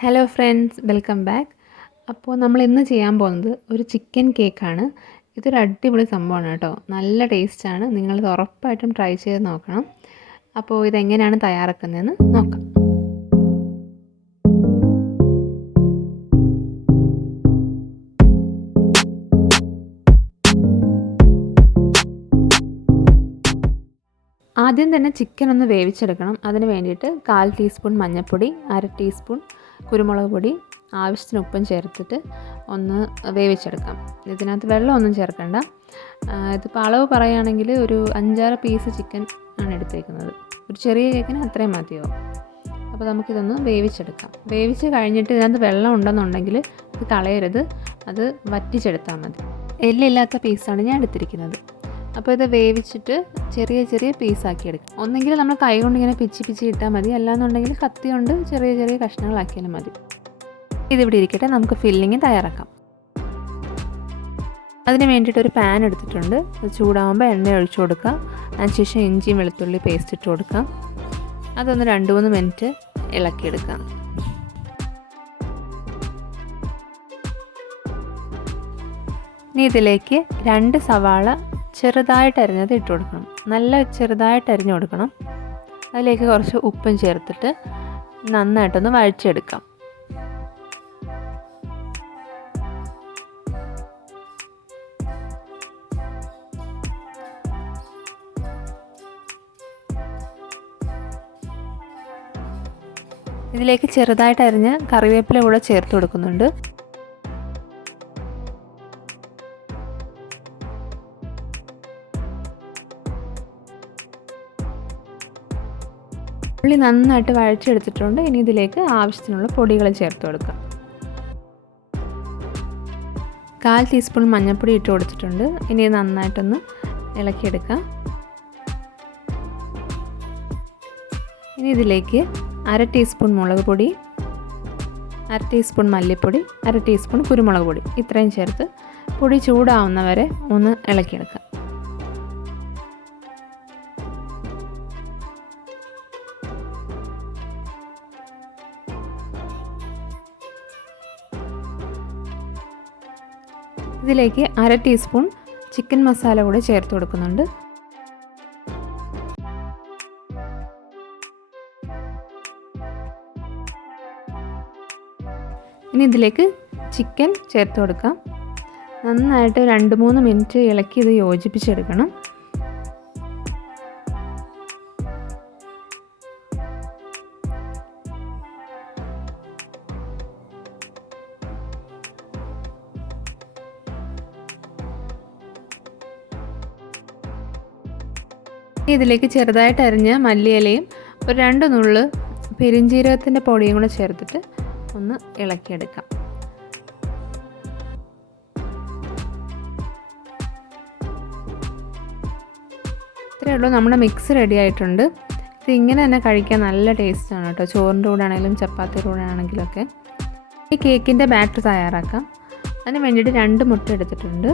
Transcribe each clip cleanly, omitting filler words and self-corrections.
Hello friends, welcome back. അപ്പോൾ നമ്മൾ ഇന്ന് ചെയ്യാൻ പോകുന്നത് ഒരു ചിക്കൻ കേക്കാണ്. ഇതൊരു അടിപൊളി സംഭവമാണ് കേട്ടോ. നല്ല ടേസ്റ്റാണ്. നിങ്ങളിത് ഉറപ്പായിട്ടും ട്രൈ ചെയ്ത് നോക്കണം. അപ്പോൾ ഇതെങ്ങനെയാണ് തയ്യാറാക്കുന്നതെന്ന് നോക്കാം. ആദ്യം തന്നെ ചിക്കൻ ഒന്ന് വേവിച്ചെടുക്കണം. അതിന് വേണ്ടിയിട്ട് 1/4 ടീസ്പൂൺ മഞ്ഞൾപ്പൊടി, 1/2 ടീസ്പൂൺ കുരുമുളക് പൊടി, ആവശ്യത്തിന് ഉപ്പും ചേർത്തിട്ട് ഒന്ന് വേവിച്ചെടുക്കാം. ഇതിനകത്ത് വെള്ളമൊന്നും ചേർക്കണ്ട. ഇതിപ്പോൾ അളവ് പറയുകയാണെങ്കിൽ ഒരു 5-6 പീസ് ചിക്കൻ ആണ് എടുത്തേക്കുന്നത്. ഒരു ചെറിയ കേക്കിന് അത്രയും മതിയോ. അപ്പോൾ നമുക്കിതൊന്ന് വേവിച്ചെടുക്കാം. വേവിച്ച് കഴിഞ്ഞിട്ട് ഇതിനകത്ത് വെള്ളം ഉണ്ടെന്നുണ്ടെങ്കിൽ ഇത് കളയരുത്, അത് വറ്റിച്ചെടുത്താൽ മതി. എല്ലില്ലാത്ത പീസാണ് ഞാൻ എടുത്തിരിക്കുന്നത്. അപ്പോൾ ഇത് വേവിച്ചിട്ട് ചെറിയ ചെറിയ പീസാക്കി എടുക്കും. ഒന്നെങ്കിൽ നമ്മൾ കൈ കൊണ്ട് ഇങ്ങനെ പിച്ചി ഇട്ടാൽ മതി, അല്ലാന്നുണ്ടെങ്കിൽ കത്തി കൊണ്ട് ചെറിയ ചെറിയ കഷ്ണങ്ങളാക്കിയാലും മതി. ഇതിവിടെ ഇരിക്കട്ടെ, നമുക്ക് ഫില്ലിങ് തയ്യാറാക്കാം. അതിന് വേണ്ടിയിട്ട് ഒരു പാൻ എടുത്തിട്ടുണ്ട്. അത് ചൂടാകുമ്പോൾ എണ്ണ ഒഴിച്ചു കൊടുക്കുക. അതിനുശേഷം ഇഞ്ചിയും വെളുത്തുള്ളി പേസ്റ്റ് ഇട്ട് കൊടുക്കാം. അതൊന്ന് 2-3 മിനിറ്റ് ഇളക്കിയെടുക്കാം. ഇനി ഇതിലേക്ക് 2 സവാള ചെറുതായിട്ട് അരിഞ്ഞത് ഇട്ട് കൊടുക്കണം. നല്ല ചെറുതായിട്ട് അരിഞ്ഞു കൊടുക്കണം. അതിലേക്ക് കുറച്ച് ഉപ്പും ചേർത്തിട്ട് നന്നായിട്ടൊന്ന് വഴച്ചെടുക്കാം. ഇതിലേക്ക് ചെറുതായിട്ട് അരിഞ്ഞ് കറിവേപ്പില കൂടെ ചേർത്ത് കൊടുക്കുന്നുണ്ട്. ഉള്ളി നന്നായിട്ട് വഴച്ചെടുത്തിട്ടുണ്ട്. ഇനി ഇതിലേക്ക് ആവശ്യത്തിനുള്ള പൊടികൾ ചേർത്ത് കൊടുക്കാം. 1/4 ടീസ്പൂൺ മഞ്ഞൾപ്പൊടി ഇട്ട് കൊടുത്തിട്ടുണ്ട്. ഇനി നന്നായിട്ടൊന്ന് ഇളക്കിയെടുക്കാം. ഇനി ഇതിലേക്ക് 1/2 ടീസ്പൂൺ മുളക് പൊടി, 1/2 ടീസ്പൂൺ മല്ലിപ്പൊടി, 1/2 ടീസ്പൂൺ കുരുമുളക് പൊടി ഇത്രയും ചേർത്ത് പൊടി ചൂടാവുന്നവരെ ഒന്ന് ഇളക്കിയെടുക്കാം. ഇതിലേക്ക് 1/2 ടീസ്പൂൺ ചിക്കൻ മസാല കൂടെ ചേർത്ത് കൊടുക്കുന്നുണ്ട്. ഇനി ഇതിലേക്ക് ചിക്കൻ ചേർത്ത് കൊടുക്കാം. നന്നായിട്ട് 2-3 മിനിറ്റ് ഇളക്കി ഇത് യോജിപ്പിച്ചെടുക്കണം. ഇതിലേക്ക് ചെറുതായിട്ട് അരിഞ്ഞ മല്ലിയിലയും ഒരു 2 നുള്ള് പെരിഞ്ജീരകത്തിൻ്റെ പൊടിയും കൂടെ ചേർത്തിട്ട് ഒന്ന് ഇളക്കിയെടുക്കാം. ഇത്രയേ ഉള്ളൂ, നമ്മുടെ മിക്സ് റെഡി ആയിട്ടുണ്ട്. ഇത് ഇങ്ങനെ തന്നെ കഴിക്കാൻ നല്ല ടേസ്റ്റാണ് കേട്ടോ. ചോറിൻ്റെ കൂടെ ആണെങ്കിലും ചപ്പാത്തിയുടെ കൂടെ ആണെങ്കിലൊക്കെ. ഈ കേക്കിൻ്റെ ബാറ്റർ തയ്യാറാക്കാം. അതിന് വേണ്ടിയിട്ട് 2 മുട്ട എടുത്തിട്ടുണ്ട്.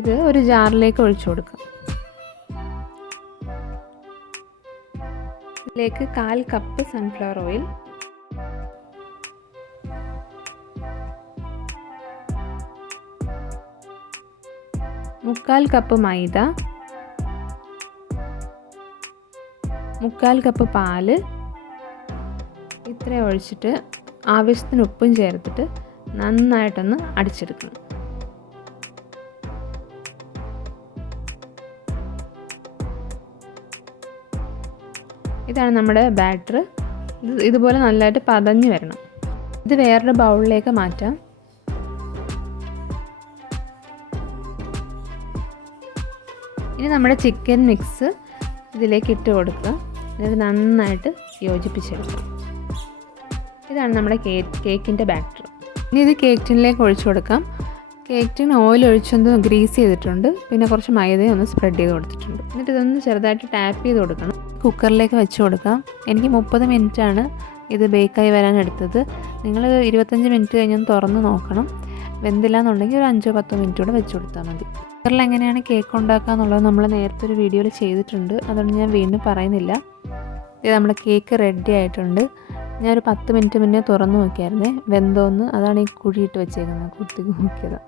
ഇത് ഒരു ജാറിലേക്ക് ഒഴിച്ചു കൊടുക്കാം. ഇതിലേക്ക് 1/4 കപ്പ് സൺഫ്ലവർ ഓയിൽ, 1/4 കപ്പ് മൈദ, 1/4 കപ്പ് പാല് ഇത്രയും ഒഴിച്ചിട്ട് ആവശ്യത്തിന് ഉപ്പും ചേർത്തിട്ട് നന്നായിട്ടൊന്ന് അടിച്ചെടുക്കണം. ഇതാണ് നമ്മുടെ ബാറ്റർ. ഇതുപോലെ നല്ലതായിട്ട് പതഞ്ഞ് വരണം. ഇത് വേറൊരു ബൗളിലേക്ക് മാറ്റാം. ഇനി നമ്മുടെ ചിക്കൻ മിക്സ് ഇതിലേക്ക് ഇട്ട് കൊടുക്കുക. എന്നിട്ട് നന്നായിട്ട് യോജിപ്പിച്ചെടുക്കുക. ഇതാണ് നമ്മുടെ കേക്കിൻ്റെ ബാറ്റർ. ഇനി ഇത് കേക്ക് ടിന്നിലേക്ക് ഒഴിച്ചു കൊടുക്കാം. കേക്ക് ടിൻ ഓയിൽ ഒഴിച്ചൊന്ന് ഗ്രീസ് ചെയ്തിട്ടുണ്ട്. പിന്നെ കുറച്ച് മൈദയും ഒന്ന് സ്പ്രെഡ് ചെയ്ത് കൊടുത്തിട്ടുണ്ട്. എന്നിട്ട് ഇതൊന്ന് ചെറുതായിട്ട് ടാപ്പ് ചെയ്ത് കൊടുക്കണം. കുക്കറിലേക്ക് വെച്ച് കൊടുക്കാം. എനിക്ക് 30 മിനിറ്റാണ് ഇത് ബേക്കായി വരാൻ എടുത്തത്. നിങ്ങൾ 25 മിനിറ്റ് കഴിഞ്ഞൊന്ന് തുറന്ന് നോക്കണം. വെന്തില്ല എന്നുണ്ടെങ്കിൽ ഒരു 5-10 മിനിറ്റ് കൂടെ വെച്ച് കൊടുത്താൽ മതി. കുക്കറിൽ എങ്ങനെയാണ് കേക്ക് ഉണ്ടാക്കുക എന്നുള്ളത് നമ്മൾ നേരത്തെ ഒരു വീഡിയോയിൽ ചെയ്തിട്ടുണ്ട്. അതുകൊണ്ട് ഞാൻ വീണ്ടും പറയുന്നില്ല. ഇത് നമ്മുടെ കേക്ക് റെഡി ആയിട്ടുണ്ട്. ഞാനൊരു 10 മിനിറ്റ് മുന്നേ തുറന്നു നോക്കിയായിരുന്നേ വെന്തോന്ന്. അതാണ് ഈ കുഴിയിട്ട് വെച്ചേക്കുന്നത്, കുത്തി നോക്കിയത്.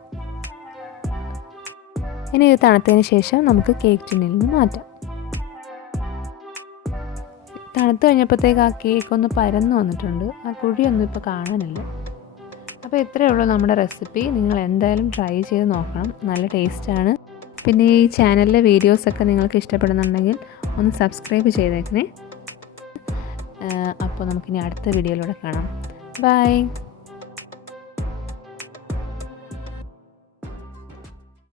ഇനി ഇത് തണുത്തതിന് ശേഷം നമുക്ക് കേക്ക് ടിന്നിൽ നിന്ന് മാറ്റാം. തണുത്ത് കഴിഞ്ഞപ്പോഴത്തേക്ക് ആ കേക്ക് ഒന്ന് പരന്ന് വന്നിട്ടുണ്ട്. ആ കുഴിയൊന്നും ഇപ്പോൾ കാണാനില്ല. അപ്പോൾ ഇത്രയേ ഉള്ളൂ നമ്മുടെ റെസിപ്പി. നിങ്ങൾ എന്തായാലും ട്രൈ ചെയ്ത് നോക്കണം, നല്ല ടേസ്റ്റാണ്. പിന്നെ ഈ ചാനലിലെ വീഡിയോസൊക്കെ നിങ്ങൾക്ക് ഇഷ്ടപ്പെടുന്നുണ്ടെങ്കിൽ ഒന്ന് സബ്സ്ക്രൈബ് ചെയ്തേക്കണേ. അപ്പോൾ നമുക്കിനി അടുത്ത വീഡിയോയിലൂടെ കാണാം. ബൈ.